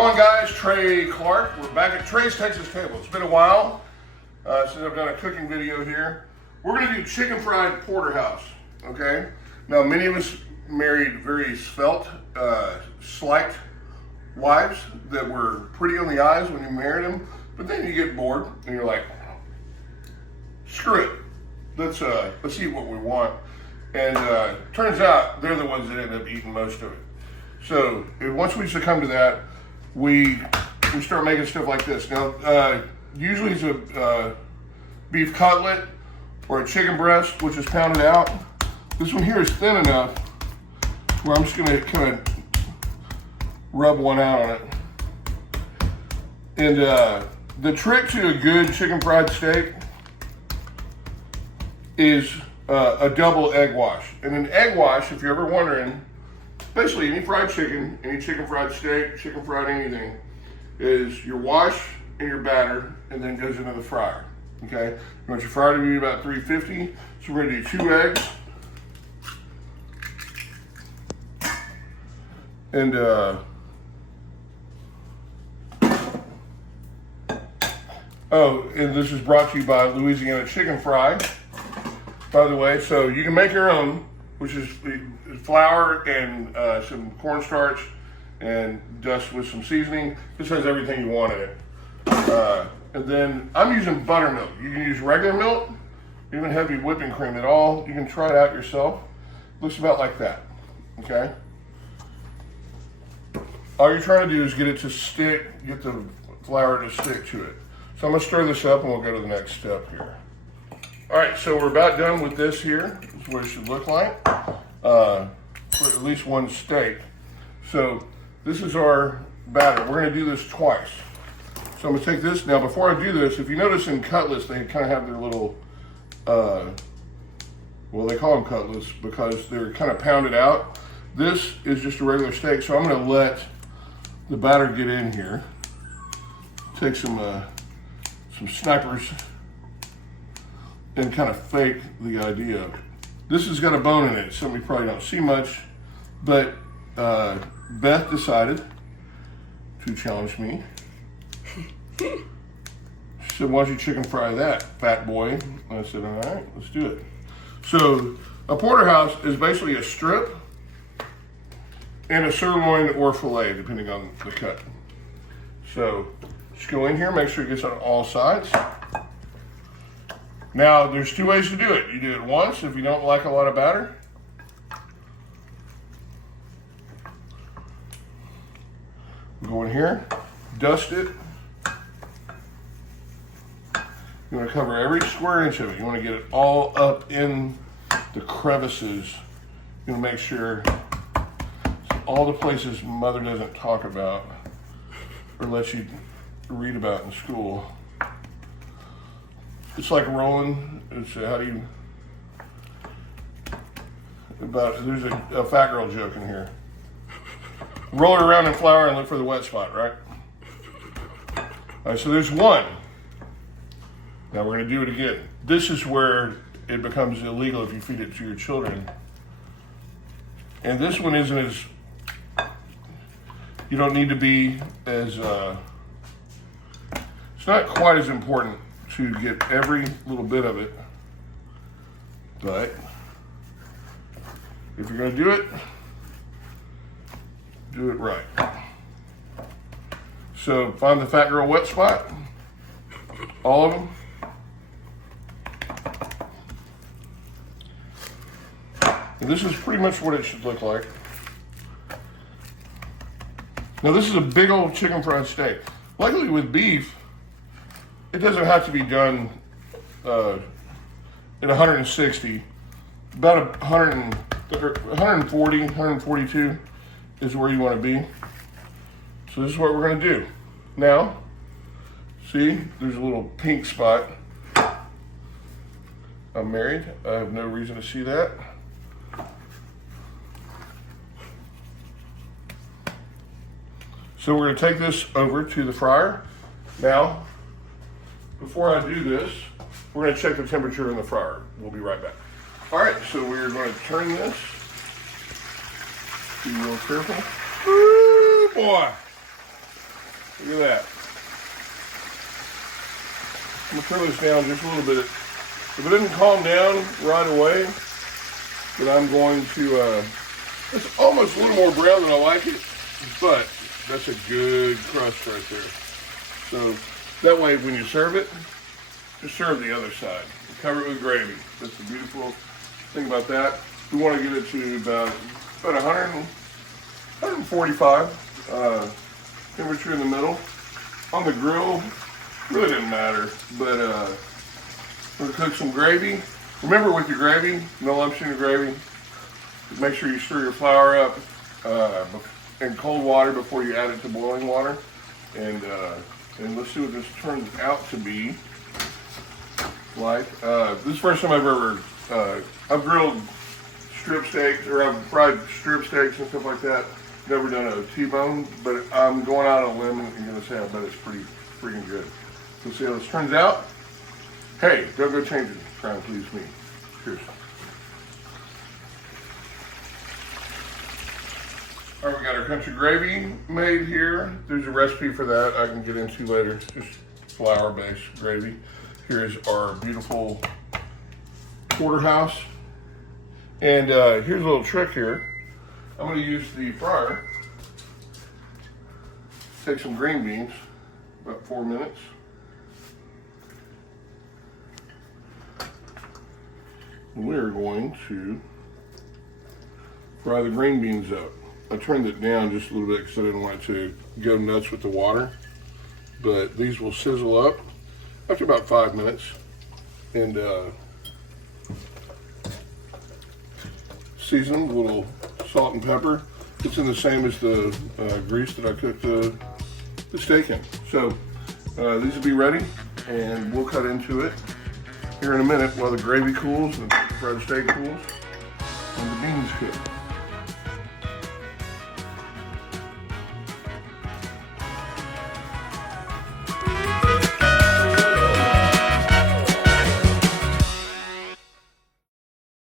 going, guys? Trey Clark. We're back at Trey's Texas Table. It's been a while since I've done a cooking video here. We're going to do chicken fried porterhouse, okay? Now, many of us married very svelte, slight wives that were pretty on the eyes when you married them, but then you get bored and you're like, screw it. Let's eat what we want. And turns out they're the ones that end up eating most of it. So once we succumb to that, we start making stuff like this. Now, usually it's a beef cutlet or a chicken breast, which is pounded out. This one here is thin enough where I'm just gonna kind of rub one out on it. And the trick to a good chicken fried steak is a double egg wash. And an egg wash, if you're ever wondering, basically any fried chicken, any chicken fried steak, chicken fried anything, is your wash and your batter and then goes into the fryer, okay? You want your fryer to be about 350, so we're gonna do 2 eggs. And and this is brought to you by Louisiana Chicken Fry, by the way. So you can make your own, which is flour and some cornstarch and dust with some seasoning. This has everything you want in it. And then I'm using buttermilk. You can use regular milk, even heavy whipping cream at all. You can try it out yourself. Looks about like that, okay? All you're trying to do is get it to stick, get the flour to stick to it. So I'm gonna stir this up and we'll go to the next step here. All right, so we're about done with this here. This is what it should look like for at least one steak. So this is our batter. We're gonna do this twice. So I'm gonna take this. Now before I do this, if you notice in cutlets, they kind of have their little, well, they call them cutlets because they're kind of pounded out. This is just a regular steak, so I'm gonna let the batter get in here. Take some snipers and kind of fake the idea. This has got a bone in it, something you probably don't see much, but Beth decided to challenge me. She said, why don't you chicken fry that, fat boy? And I said, all right, let's do it. So a porterhouse is basically a strip and a sirloin or filet, depending on the cut. So just go in here, make sure it gets on all sides. Now, there's 2 ways to do it. You do it once if you don't like a lot of batter. Go in here, dust it. You want to cover every square inch of it. You want to get it all up in the crevices. You want to make sure all the places Mother doesn't talk about or let you read about in school. It's like rolling. It's how do you there's a fat girl joke in here. Roll it around in flour and look for the wet spot, right? All right, so there's one. Now we're gonna do it again. This is where it becomes illegal if you feed it to your children. And this one isn't as, you don't need to be as, it's not quite as important to get every little bit of it, but if you're gonna do it right. So find the fat girl wet spot, all of them. And this is pretty much what it should look like. Now this is a big old chicken fried steak. Luckily with beef, it doesn't have to be done at 160. About 140, 142 is where you want to be. So this is what we're going to do. Now, see, there's a little pink spot. I'm married. I have no reason to see that. So we're going to take this over to the fryer. Now, before I do this, we're going to check the temperature in the fryer. We'll be right back. All right, so we're going to turn this. Be real careful. Ooh, boy. Look at that. I'm gonna turn this down just a little bit. If it doesn't calm down right away, then I'm going to, it's almost a little more brown than I like it, but that's a good crust right there. So that way when you serve it, just serve the other side. Cover it with gravy. That's the beautiful thing about that. We want to get it to about 145 temperature in the middle. On the grill, really didn't matter, but we're gonna cook some gravy. Remember with your gravy, no lumps in your gravy. Make sure you stir your flour up in cold water before you add it to boiling water. And let's see what this turns out to be like. This is the first time I've grilled strip steaks, or I've fried strip steaks and stuff like that. Never done a T-bone, but I'm going out on a limb and gonna say I bet it's pretty freaking good. We'll see how this turns out. Hey, don't go change it. Try and please me. Cheers. All right, we got our country gravy made here. There's a recipe for that I can get into later. It's just flour-based gravy. Here's our beautiful porterhouse. And here's a little trick here. I'm gonna use the fryer. Take some green beans, about 4 minutes. And we're going to fry the green beans up. I turned it down just a little bit because I didn't want it to go nuts with the water. But these will sizzle up after about 5 minutes. And season them with a little salt and pepper. It's in the same as the grease that I cooked the steak in. So these will be ready, and we'll cut into it here in a minute while the gravy cools and the fried steak cools and the beans cook.